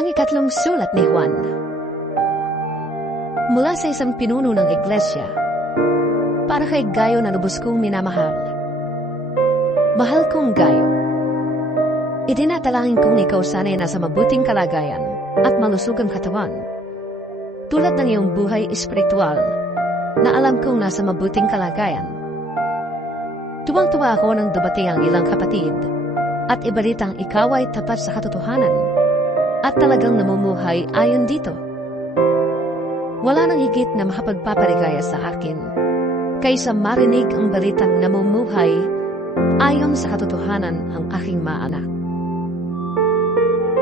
Ang ikatlong sulat ni Juan. Mula sa isang pinuno ng iglesia, para kay Gayo na lubos kong minamahal. Mahal kong Gayo, idinatalangin kong ikaw sana'y nasa mabuting kalagayan at malusugang katawan, tulad ng iyong buhay espiritual na alam kong nasa mabuting kalagayan. Tuwang-tuwa ako nang dumating ang ilang kapatid at ibalitang ikaw ay tapat sa katotohanan at talagang namumuhay ayon dito. Wala nang higit na makapagpapaligaya sa akin kaysa marinig ang balitang namumuhay ayon sa katotohanan ang aking maanak.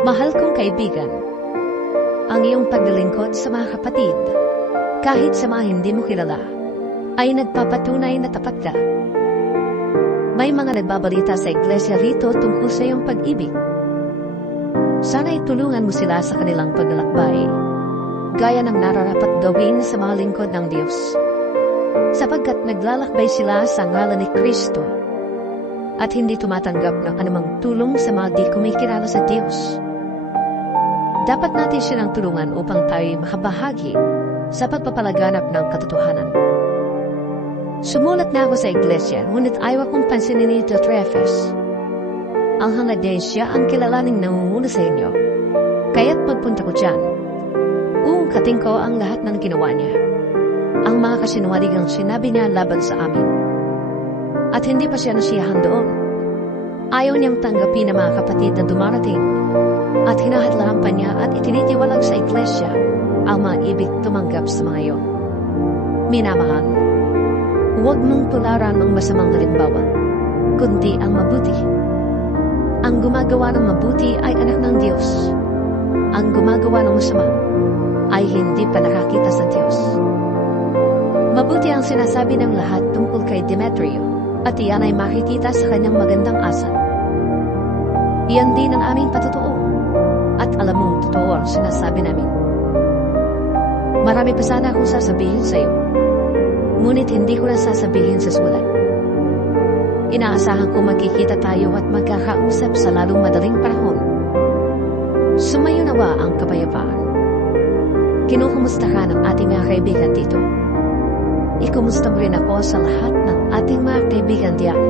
Mahal kong kaibigan, ang iyong paglilingkod sa mga kapatid, kahit sa mga hindi mo kilala, ay nagpapatunay na tapat ka. May mga nagbabalita sa iglesia rito tungkol sa iyong pag-ibig. Sana'y tulungan mo sila sa kanilang paglalakbay, gaya ng nararapat gawin sa mga lingkod ng Diyos, sapagkat naglalakbay sila sa ngalan ni Kristo at hindi tumatanggap ng anumang tulong sa mga di kumikilala sa Diyos. Dapat natin silang tulungan upang tayo makabahagi sa pagpapalaganap ng katotohanan. Sumulat na ako sa iglesia, ngunit ayaw akong pansinin ni Diotrephes. Ang hangad siya ang kilalaning namumuna sa inyo, kaya't pagpunta ko dyan, uungkatin ko ang lahat ng ginawa niya, ang mga kasinungalingang sinabi niya laban sa amin. At hindi pa siya nasiyahan doon. Ayaw niyang tanggapin ng mga kapatid na dumarating, at hinahatlahan pa niya at itinitiwalag sa iglesia ang mga ibig tumanggap sa mga iyon. Minamahal, huwag mong tularan ang masamang halimbawa, kundi ang mabuti. Ang gumagawa ng mabuti ay anak ng Diyos. Ang gumagawa ng masama ay hindi pa nakakita sa Diyos. Mabuti ang sinasabi ng lahat tungkol kay Demetrio, at iyan ay makikita sa kanyang magandang asal. Iyan din ang aming patotoo, at alam mong totoo ang sinasabi namin. Marami pa sana akong sasabihin sa iyo, ngunit hindi ko na sasabihin sa sulat. Inaasahan ko magkikita tayo at magkakausap sa lalong madaling panahon. Sumayo nawa ang kapayapaan. Kinukumusta ka ng ating mga kaibigan dito. Ikumusta mo rin ako sa lahat ng ating mga kaibigan diyan.